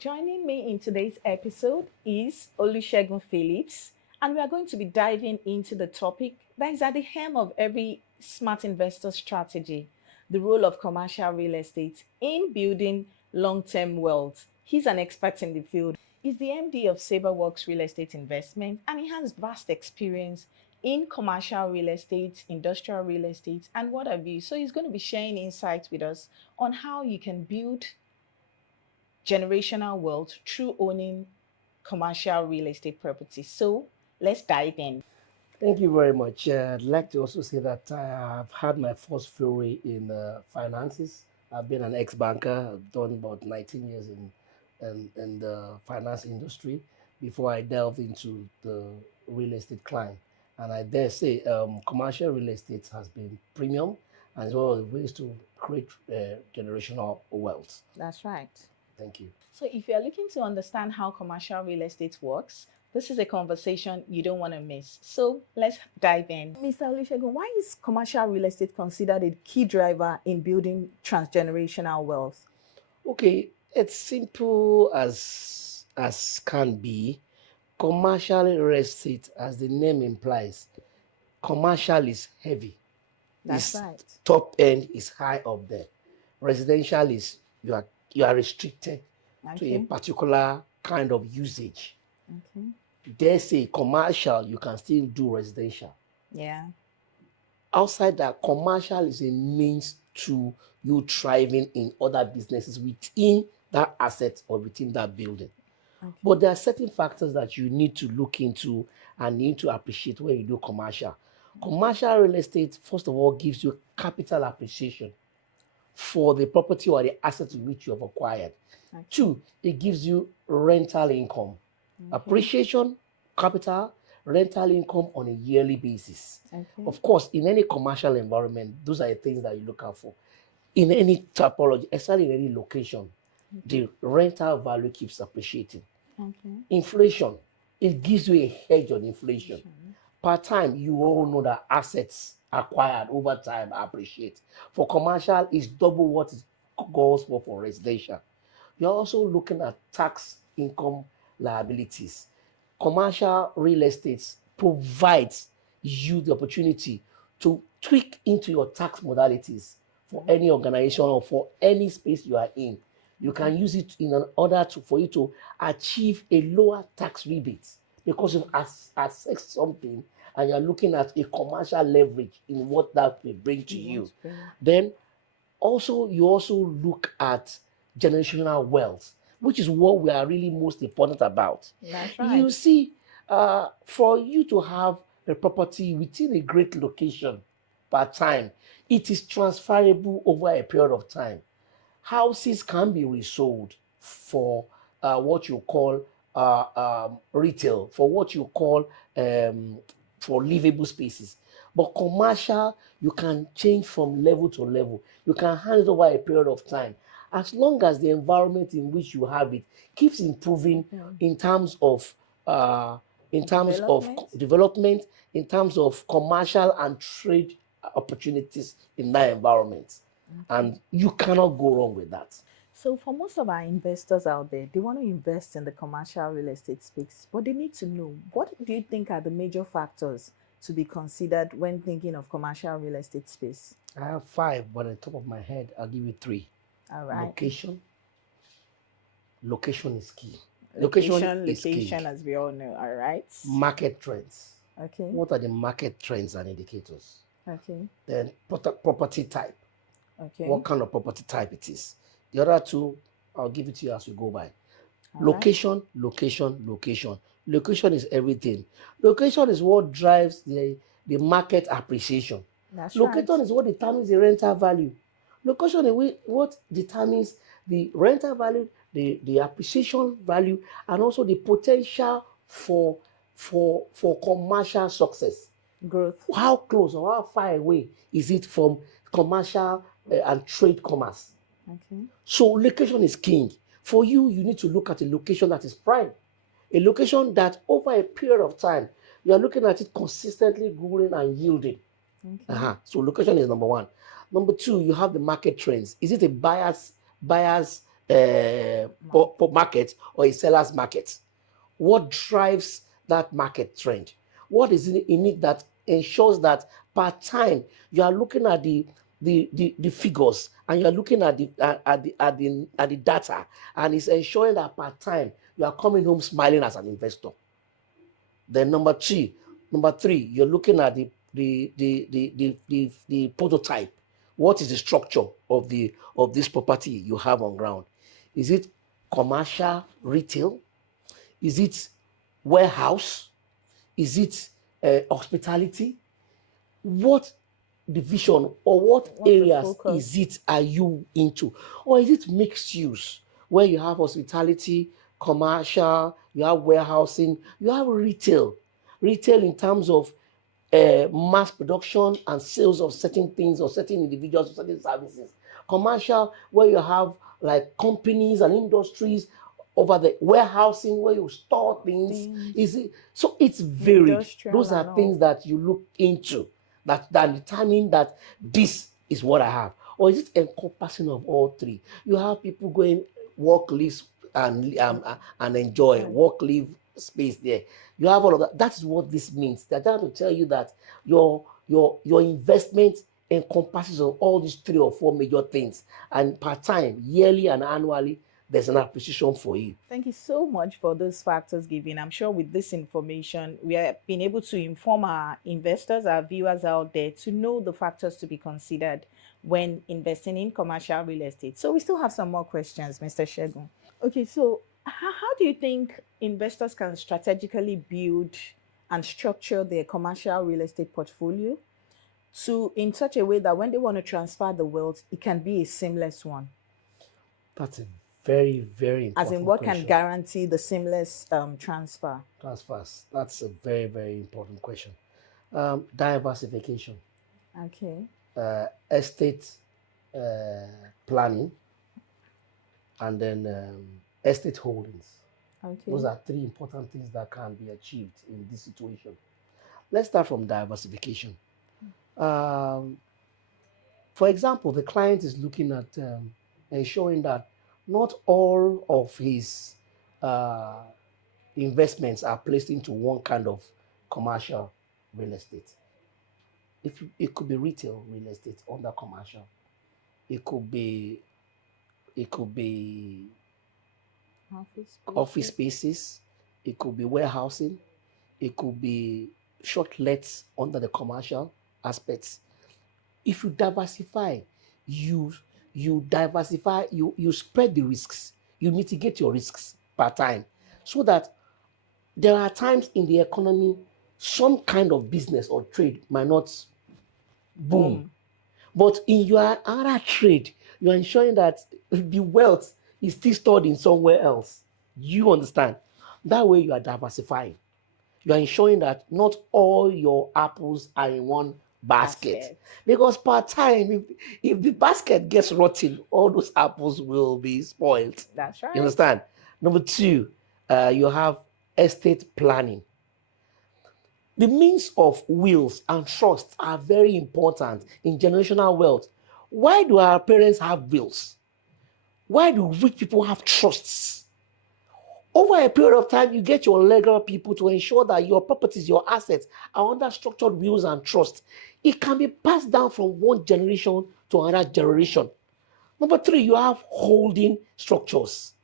joining me in today's episode is Olusegun Phillips, and we are going to be diving into the topic that is at the helm of every smart investor strategy, the role of commercial real estate in building long term wealth. He's an expert in the field. He's the MD of SaberWorks Real Estate Investment, and he has vast experience in commercial real estate, industrial real estate, and what have you. So he's going to be sharing insights with us on how you can build generational wealth through owning commercial real estate properties. So let's dive in. Thank you very much. I'd like to also say that I have had my first foray in finances. I've been an ex-banker. I've done about 19 years in the finance industry before I delved into the real estate climb. And I dare say commercial real estate has been premium as well as ways to create generational wealth. That's right. Thank you. So if you're looking to understand how commercial real estate works, this is a conversation you don't want to miss. So let's dive in. Mr. Olusegun, why is commercial real estate considered a key driver in building transgenerational wealth? Okay, it's simple as can be. Commercial real estate, as the name implies, commercial is heavy. That's Its right. top end is high up there. Residential is you are restricted to a Okay. particular kind of usage. Okay. Dare say commercial, you can still do residential. Yeah. Outside that, commercial is a means to you thriving in other businesses within that asset or within that building. Okay. But there are certain factors that you need to look into and need to appreciate when you do commercial. Commercial real estate, first of all, gives you capital appreciation for the property or the asset which you have acquired. Okay. Two, it gives you rental income. Appreciation, capital, rental income on a yearly basis. Okay. Of course, in any commercial environment, those are the things that you look out for. In any typology, especially in any location, the rental value keeps appreciating. Okay. Inflation, it gives you a hedge on inflation. Per time, you all know that assets acquired over time appreciate. For commercial, it's double what it goes for residential. You're also looking at tax income liabilities. Commercial real estate provides you the opportunity to tweak into your tax modalities for any organization or for any space you are in. You can use it in order for you to achieve a lower tax rebate because you've assessed something and you're looking at a commercial leverage in what that will bring to you. Then you also look at generational wealth, which is what we are really most important about. That's right. You see, for you to have a property within a great location per time, it is transferable over a period of time. Houses can be resold for what you call retail, for what you call for livable spaces. But commercial, you can change from level to level. You can hand it over a period of time. As long as the environment in which you have it keeps improving in terms of development, in terms of commercial and trade opportunities in that environment. And you cannot go wrong with that. So for most of our investors out there, they want to invest in the commercial real estate space, but they need to know, what do you think are the major factors to be considered when thinking of commercial real estate space? I have five, but on the top of my head, I'll give you three. All right. Location. Location is key. Location, as we all know. All right. Market trends. Okay. What are the market trends and indicators? Okay. Then property type. Okay. What kind of property type it is. The other two, I'll give it to you as we go by. All Location. Location is everything. Location is what drives the market appreciation. That's Location right. is what determines the rental value. Location is what determines the rental value, the appreciation value, and also the potential for commercial success. Growth. How close or how far away is it from commercial and trade commerce? Okay. So location is king. For you, you need to look at a location that is prime. A location that over a period of time, you are looking at it consistently growing and yielding. Okay. So location is number one. Number two, you have the market trends. Is it a buyer's market or a seller's market? What drives that market trend? What is in it that ensures that part time you are looking at the figures, and you're looking at the data, and it's ensuring that part time you are coming home smiling as an investor. Then number three, you're looking at the prototype. What is the structure of this property you have on ground? Is it commercial retail? Is it warehouse? Is it hospitality? What division or what What's the areas focus? is it are you into? Or is it mixed use where you have hospitality, commercial, you have warehousing, you have retail? Retail in terms of mass production and sales of certain things or certain individuals or certain services. Commercial, where you have like companies and industries. Over the warehousing, where you store things. Things, Is it so? It's varied. industrial Those are and all. things that you look into that determine that this is what I have. Or is it encompassing of all three? You have people going work, live, and enjoy. Right. Work, live, space there. You have all of that. That's what this means. They're trying to tell you that your investment encompasses of all these three or four major things, and per time, yearly and annually, there's an appreciation for you. Thank you so much for those factors given. I'm sure with this information, we are being able to inform our investors, our viewers out there to know the factors to be considered when investing in commercial real estate. So we still have some more questions, Mr. Shegun. Okay, so how do you think investors can strategically build and structure their commercial real estate portfolio to in such a way that when they want to transfer the wealth, it can be a seamless one? That's a very, very As in, important what can question. guarantee the seamless transfer? Transfers. That's a very, very important question. Diversification, Okay. estate planning, and then estate holdings. Those Okay. are three important things that can be achieved in this situation. Let's start from diversification. Um, for example, the client is looking at ensuring that not all of his uh, investments are placed into one kind of commercial real estate. If it could be retail real estate under commercial, it could be it could be Office office spaces. spaces, it could be warehousing, it could be short lets under the commercial aspects. If you diversify, you you spread the risks, you mitigate your risks per time, so that there are times in the economy some kind of business or trade might not boom. Boom. But in your other trade, you're ensuring that the wealth is still stored in somewhere else. You understand? That way you are diversifying. You are ensuring that not all your apples are in one basket. Basket. Because per time, if the basket gets rotten, all those apples will be spoiled. That's You right. understand? Number two, you have estate planning. The means of wills and trusts are very important in generational wealth. Why do our parents have wills? Why do rich people have trusts? Over a period of time, you get your legal people to ensure that your properties, your assets are under structured wills and trusts. It can be passed down from one generation to another generation. Number three, you have holding structures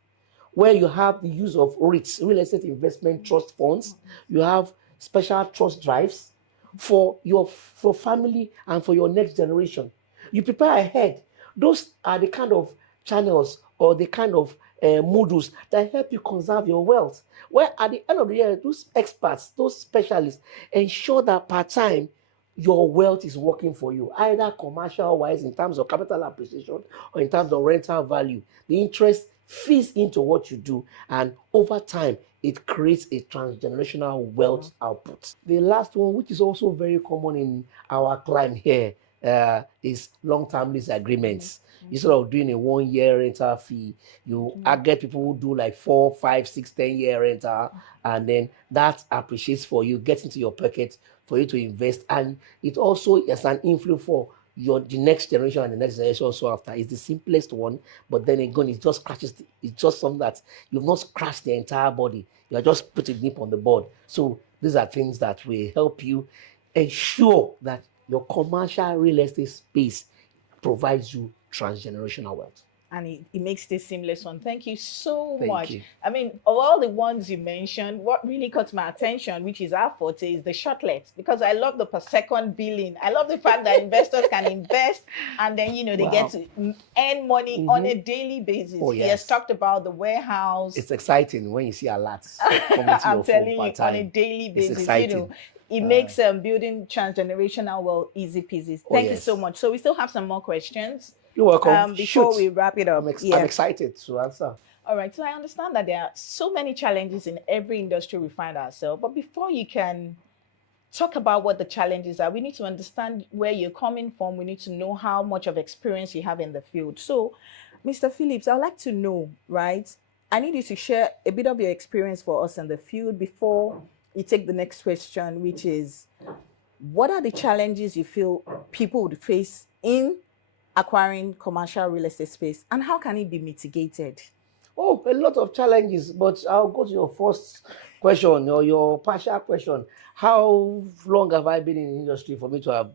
where you have the use of REITs, real estate investment trust funds. You have special trust drives for your for family and for your next generation. You prepare ahead. Those are the kind of channels or the kind of modules that help you conserve your wealth. Where at the end of the year, those experts, those specialists ensure that part time your wealth is working for you, either commercial wise in terms of capital appreciation or in terms of rental value. The interest feeds into what you do, and over time, it creates a transgenerational wealth output. The last one, which is also very common in our climb here, is long-term lease agreements. Instead of doing a 1 year rental fee, you get people who do like 4, 5, 6, 10 year rental, and then that appreciates for you, gets into your pocket for you to invest, and it also is an inflow for the next generation and the next generation also after is the simplest one, but then again it just scratches it's just something that you've not scratched the entire body, you are just putting nip on the board. So these are things that will help you ensure that your commercial real estate space provides you transgenerational wealth. And it makes this seamless one. Thank you so Thank much. you. I mean, of all the ones you mentioned, what really caught my attention, which is our forte, is the shortlets, because I love the per second billing. I love the fact that investors can invest and then, they get Wow. to earn money on a daily basis. Oh He has yes, talked about the warehouse. it's exciting when you see alerts coming to I'm your phone telling part you, on a time. daily It's basis, exciting. it makes building transgenerational wealth easy peasy. Oh Thank you so yes. much. So we still have some more questions You're welcome. before Shoot. we wrap it up. I'm Yeah. excited to answer. All right. So I understand that there are so many challenges in every industry we find ourselves. But before you can talk about what the challenges are, we need to understand where you're coming from. We need to know how much of experience you have in the field. So, Mr. Phillips, I'd like to know, right? I need you to share a bit of your experience for us in the field before you take the next question, which is what are the challenges you feel people would face in acquiring commercial real estate space and how can it be mitigated? Oh, a lot of challenges, but I'll go to your first question or your partial question. How long have I been in the industry for me to have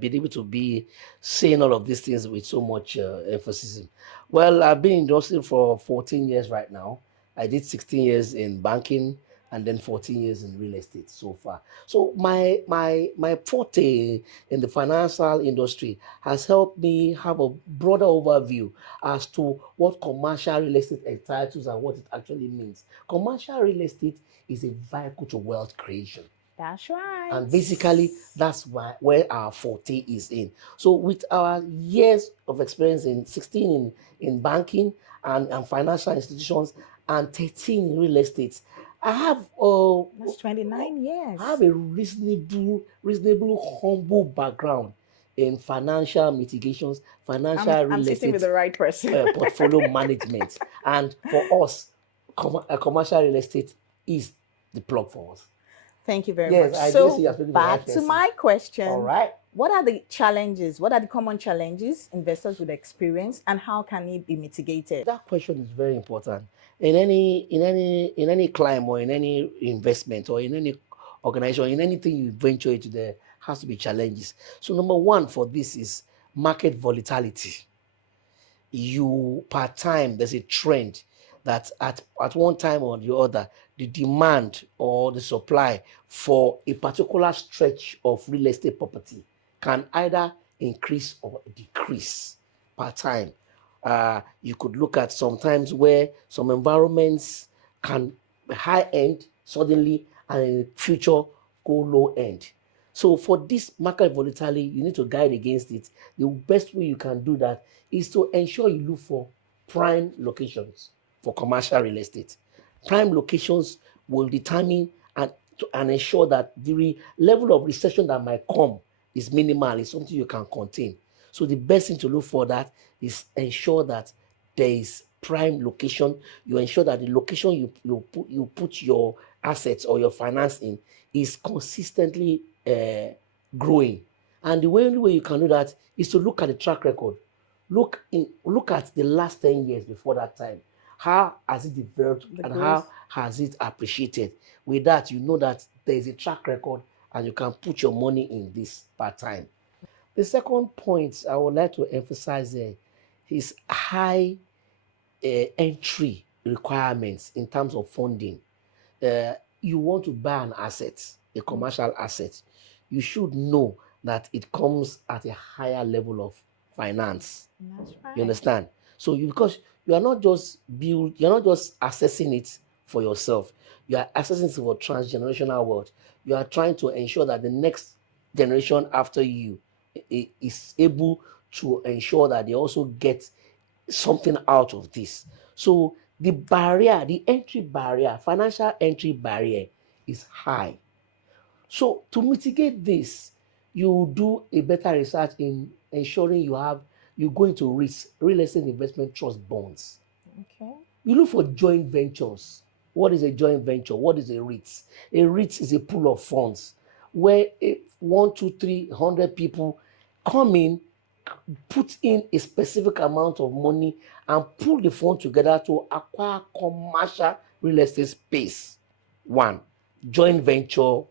been able to be saying all of these things with so much emphasis? Well, I've been in the industry for 14 years right now. I did 16 years in banking and then 14 years in real estate so far. So my forte in the financial industry has helped me have a broader overview as to what commercial real estate entitles and what it actually means. Commercial real estate is a vehicle to wealth creation. That's right. And basically, that's where our forte is in. So, with our years of experience in 16 in banking and financial institutions and 13 in real estate, I have That's 29 I years. have a reasonable humble background in financial mitigations, financial I'm real sitting with estate the right person. portfolio management. And for us, commercial real estate is the plug for us. Thank you very Yes, much. I do see So, you're speaking to the right back to person. my All question. right. What are the challenges? What are the common challenges investors would experience and how can it be mitigated? That question is very important. In any climb or in any investment or in any organization, in anything you venture into, there has to be challenges. So number one for this is market volatility. You part time there's a trend that at one time or the other the demand or the supply for a particular stretch of real estate property can either increase or decrease per time. You could look at sometimes where some environments can be high end suddenly and in the future go low end. So for this market volatility, you need to guide against it. The best way you can do that is to ensure you look for prime locations for commercial real estate. Prime locations will determine and ensure that the level of recession that might come is minimal, is something you can contain. So the best thing to look for that is ensure that there is prime location. You ensure that the location you put your assets or your finance in is consistently growing. And the only way you can do that is to look at the track record. Look at the last 10 years before that time. How has it developed The and growth. how has it appreciated? With that, you know that there is a track record and you can put your money in this part time. The second point I would like to emphasize there is high entry requirements in terms of funding. You want to buy an asset, a commercial asset, you should know that it comes at a higher level of finance. That's You right. understand? So because you're not just assessing it for yourself, you are assessing it for transgenerational wealth. You are trying to ensure that the next generation after you is able to ensure that they also get something out of this. So the entry barrier, financial entry barrier is high. So to mitigate this, you do a better research in ensuring you go into real estate investment trust bonds. Okay. You look for joint ventures. What is a joint venture? What is a REIT? A REIT is a pool of funds where one, two, 300 people come in put in a specific amount of money and pull the fund together to acquire commercial real estate space. One, joint ventures,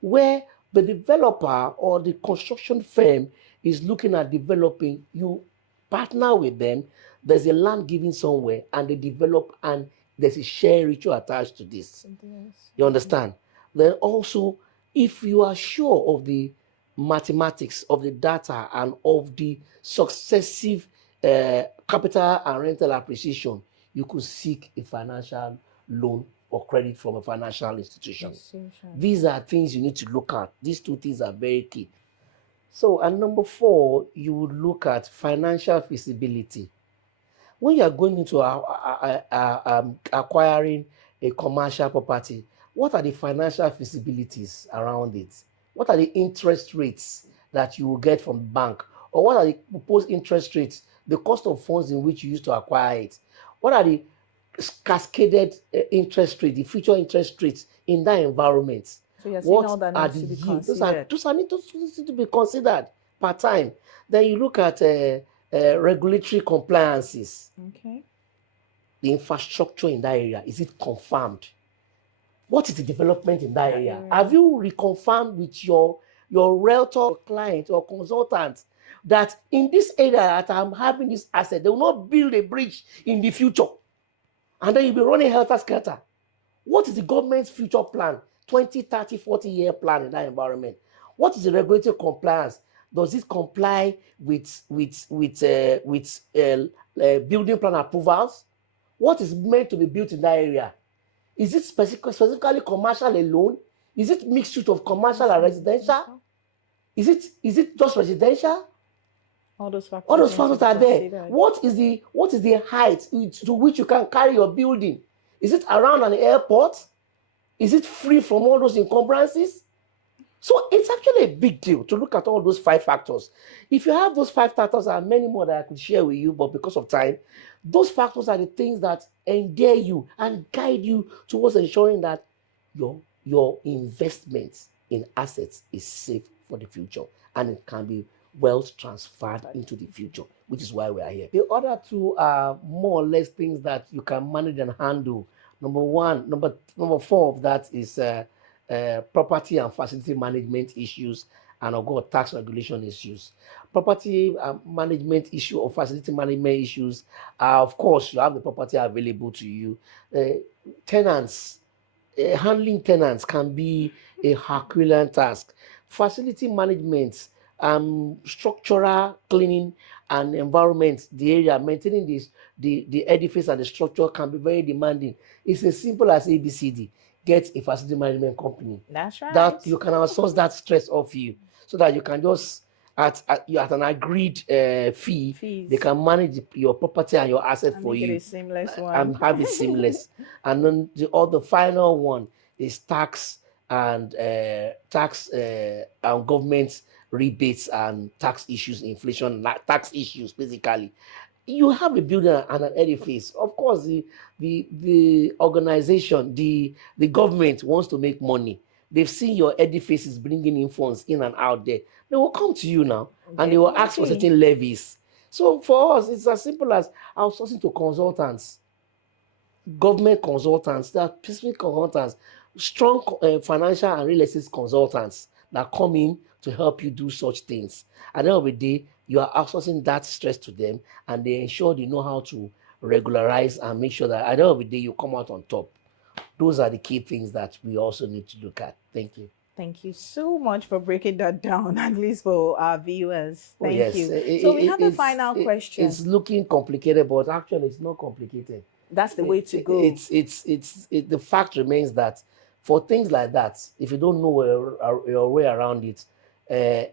where the developer or the construction firm is looking at developing, you partner with them, there's a land given somewhere, and they develop, and there's a share ritual attached to this. Yes. You understand? Then also, if you are sure of the mathematics of the data and of the successive capital and rental appreciation, you could seek a financial loan or credit from a financial institution. Institution. These are things you need to look at. These two things are very key. So, and number four, you would look at financial feasibility. When you are going into acquiring a commercial property, what are the financial feasibilities around it? What are the interest rates that you will get from the bank? Or what are the proposed interest rates, the cost of funds in which you used to acquire it? What are the cascaded interest rate, the future interest rates in that environment? So you're saying What all that are needs the to be yield? considered. Those need to be considered per time. Then you look at regulatory compliances, Okay. the infrastructure in that area. Is it confirmed? What is the development in that That area? Have area. you reconfirmed with your realtor, client, or consultant that in this area that I'm having this asset, they will not build a bridge in the future, and then you'll be running helter skelter? What is the government's future plan? 20, 30, 40-year plan in that environment? What is the regulatory compliance? Does it comply with building plan approvals? What is meant to be built in that area? Is it specifically commercial alone? Is it mixture of commercial and residential? Is it just residential? All those All factors those need to factors be are there. considered. What is the height to which you can carry your building? Is it around an airport? Is it free from all those encumbrances? So it's actually a big deal to look at all those five factors. If you have those five factors and many more that I could share with you, but because of time, those factors are the things that endear you and guide you towards ensuring that your investment in assets is safe for the future and it can be wealth transferred into the future, which is why we are here. The other two are more or less things that you can manage and handle. Number four of that is property and facility management issues, and of course tax regulation issues. Property management issue or facility management issues are, of course, you have the property available to you. Tenants, handling tenants can be a Herculean task. Facility management, structural cleaning and environment, the area, maintaining the edifice and the structure can be very demanding. It's as simple as ABCD. Get a facility management company That's right. that you can outsource that stress off you, so that you can just at an agreed fee, they Fees. can manage your property and your asset And for make it a you seamless and one. have it seamless. And then the final one is tax and government rebates and tax issues, inflation, tax issues, basically. You have a building and an edifice. Of course, the organization, the government wants to make money. They've seen your edifices bringing in funds in and out there. They will come to you now and they will ask for Definitely. certain levies. So for us, it's as simple as outsourcing to consultants, government consultants, there are specific consultants, strong financial and real estate consultants that come in to help you do such things. At the end of the day, you are outsourcing that stress to them, and they ensure they know how to regularize and make sure that at the end of the day you come out on top. Those are the key things that we also need to look at. Thank you. Thank you so much for breaking that down, at least for our viewers. Oh Thank yes, you. So we have a final it's question. looking complicated, but actually it's not complicated. That's the way to go. The fact remains that for things like that, if you don't know your way around it,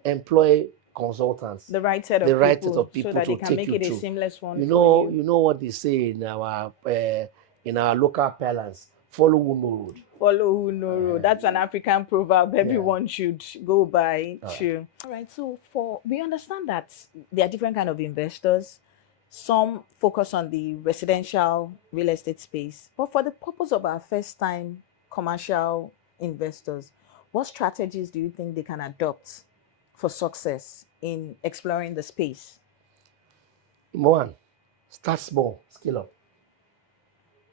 employ consultants, The right set the of right set people of so people that they to can take make you it a through. seamless one You for know, you. you know what they say in our local parlance: follow who no road. Follow who no road. That's an African proverb Yeah. everyone should go by. All right. True. All right. So for we understand that there are different kind of investors. Some focus on the residential real estate space, but for the purpose of our first time commercial investors, what strategies do you think they can adopt for success in exploring the space? Number one, start small, scale up,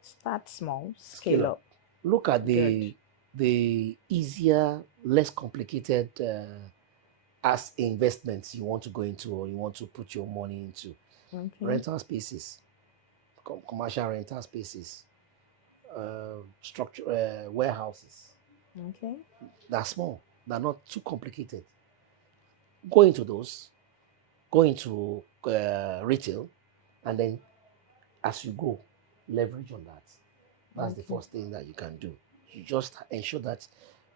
Start small, scale scale up. up. Look at Good. the easier, less complicated as investments you want to go into or you want to put your money into. Okay. Rental spaces, commercial rental spaces, structure warehouses. Okay. They're small. They're not too complicated. Go into those. Go into retail, and then as you go, leverage on that. That's the Okay. first thing that you can do. You just ensure that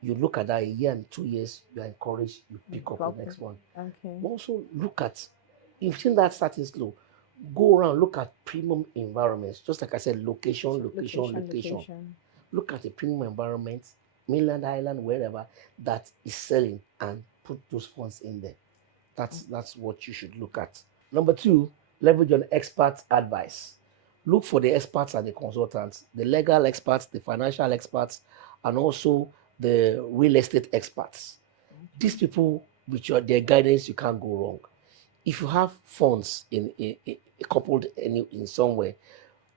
you look at that a year and 2 years, you are encouraged, you pick up the Pop. next one. Okay. Also, look at, if you've seen that starting slow, go around, look at premium environments. Just like I said, location, location, Location, location. location. Look at a premium environment, mainland island, wherever, that is selling and put those funds in there. That's what you should look at. Number two, leverage on expert advice. Look for the experts and the consultants, the legal experts, the financial experts, and also the real estate experts. These Okay. people, with their guidance, you can't go wrong. If you have funds in coupled in somewhere,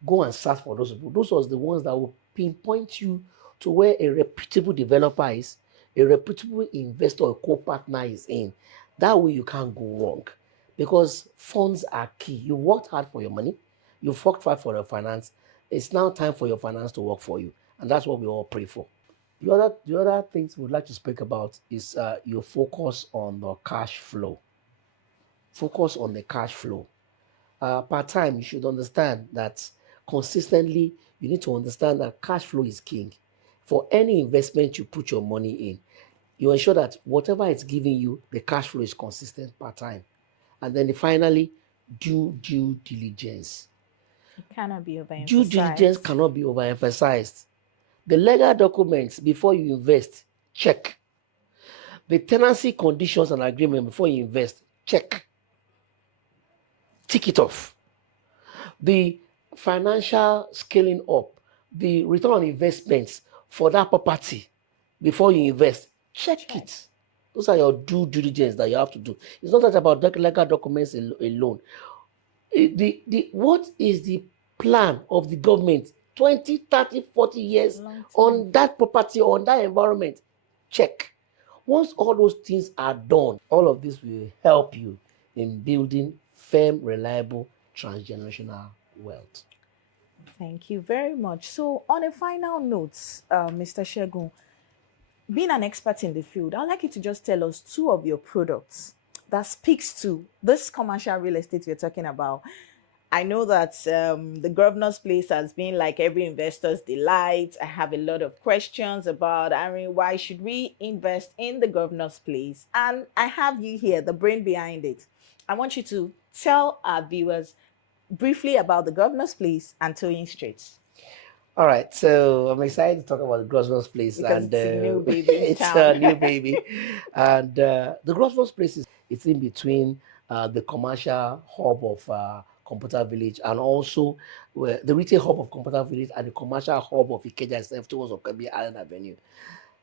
go and search for those people. Those are the ones that will pinpoint you to where a reputable developer is, a reputable investor or co-partner is in. That way you can't go wrong. Because funds are key. You worked hard for your money, you've worked hard for your finance. It's now time for your finance to work for you. And that's what we all pray for. The other things we'd like to speak about is your focus on the cash flow. Focus on the cash flow. Part time, you should understand that consistently, you need to understand that cash flow is king. For any investment you put your money in, you ensure that whatever it's giving you, the cash flow is consistent part time. And then finally, due diligence. It cannot be Due diligence overemphasized. cannot be overemphasized. The legal documents before you invest, check. The tenancy conditions and agreement before you invest, check. Tick it off. The financial scaling up, the return on investments for that property before you invest, check Check. it. Those are your due diligence that you have to do. It's not that about legal documents alone. What is the plan of the government 20, 30, 40 years Long time. on that property, on that environment? Check. Once all those things are done, all of this will help you in building firm, reliable, transgenerational wealth. Thank you very much. So, on a final note, Mr. Shegun, being an expert in the field, I'd like you to just tell us two of your products that speaks to this commercial real estate you're talking about. I know that the governor's place has been like every investor's delight. I have a lot of questions about, I mean, why should we invest in the governor's place? And I have you here, the brain behind it. I want you to tell our viewers briefly about the governor's place and towing streets All right, so I'm excited to talk about the Grosvenor's place, because and it's a new baby in it's town. a new baby, and the Grosvenor's place is it's in between the commercial hub of Computer Village and also the retail hub of Computer Village and the commercial hub of Ikeja itself towards Okabi Island Avenue.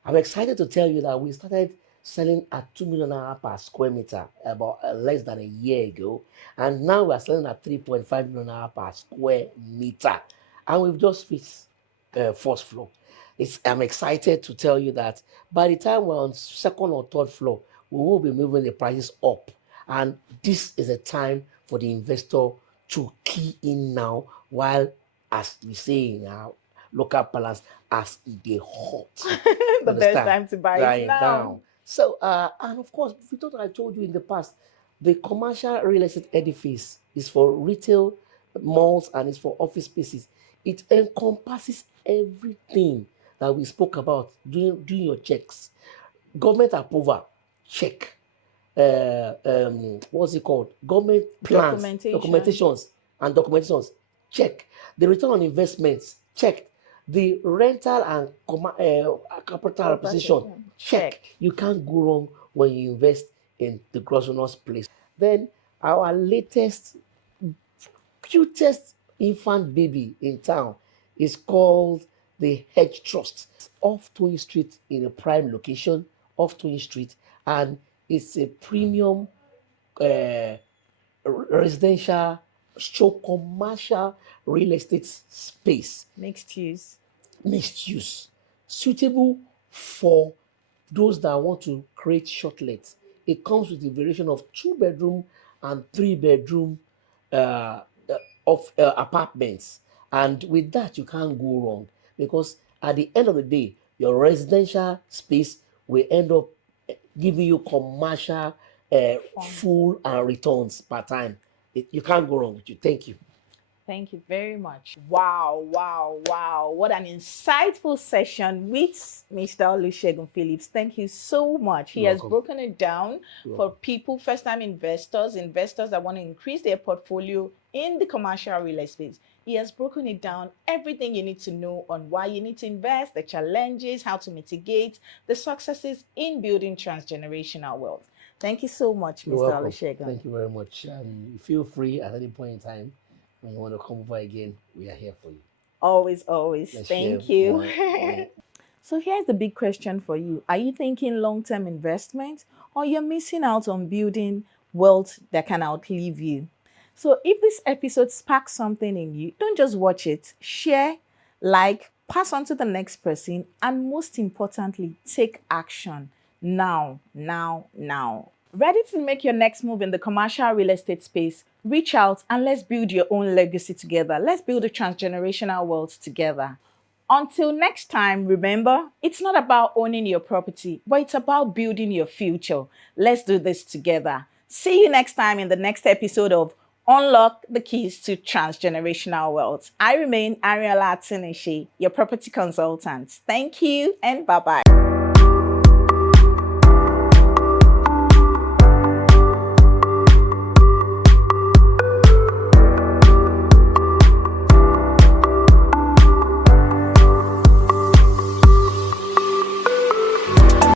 I'm excited to tell you that we started selling at 2 million naira per square meter about less than a year ago, and now we're selling at 3.5 million naira per square meter, and we've just reached first floor. I'm excited to tell you that by the time we're on second or third floor, we will be moving the prices up, and this is a time for the investor to key in now while, as we say in our local balance, as they hot. You The best understand? time to buy it Right now. now. So, and of course, we thought I told you in the past, the commercial real estate edifice is for retail malls and it's for office spaces. It encompasses everything that we spoke about doing your checks. Government approval, check. What's it called? Government plans, Documentation, and documentations, check. The return on investments, check. The rental and capital property, reposition, check. check. You can't go wrong when you invest in the Grosvenor's place. Then our latest cutest infant baby in town is called the Hedge Trust. Off Twin Street in a prime location, off Twin Street, and It's a premium uh, residential stroke commercial real estate space, Mixed use. mixed use, suitable for those that want to create shortlets. It comes with a variation of 2 bedroom and 3 bedroom uh, uh, of apartments. And with that, you can't go wrong, because at the end of the day, your residential space will end up giving you commercial Fun. full and returns per time. You can't go wrong with you. Thank you. Thank you very much. Wow, wow, wow. What an insightful session with Mr. Olusegun Phillips. Thank you so much. He You're has welcome. broken it down You're for welcome. people, first time investors, investors that want to increase their portfolio in the commercial real estate. He has broken it down, everything you need to know on why you need to invest, the challenges, how to mitigate, the successes in building transgenerational wealth. Thank you so much, You're Mr. welcome. Olusegun. Thank you very much. Feel free at any point in time when you want to come over again. We are here for you. Always, always. Let's share Thank you. more. So here's the big question for you. Are you thinking long-term investment or you're missing out on building wealth that can outlive you? So if this episode sparks something in you, don't just watch it. Share, like, pass on to the next person, and most importantly, take action now, now, now. Ready to make your next move in the commercial real estate space? Reach out and let's build your own legacy together. Let's build a transgenerational wealth together. Until next time, remember, it's not about owning your property, but it's about building your future. Let's do this together. See you next time in the next episode of Unlock the Keys to Transgenerational Wealth. I remain Ariela Tinishi, your property consultant. Thank you and bye bye.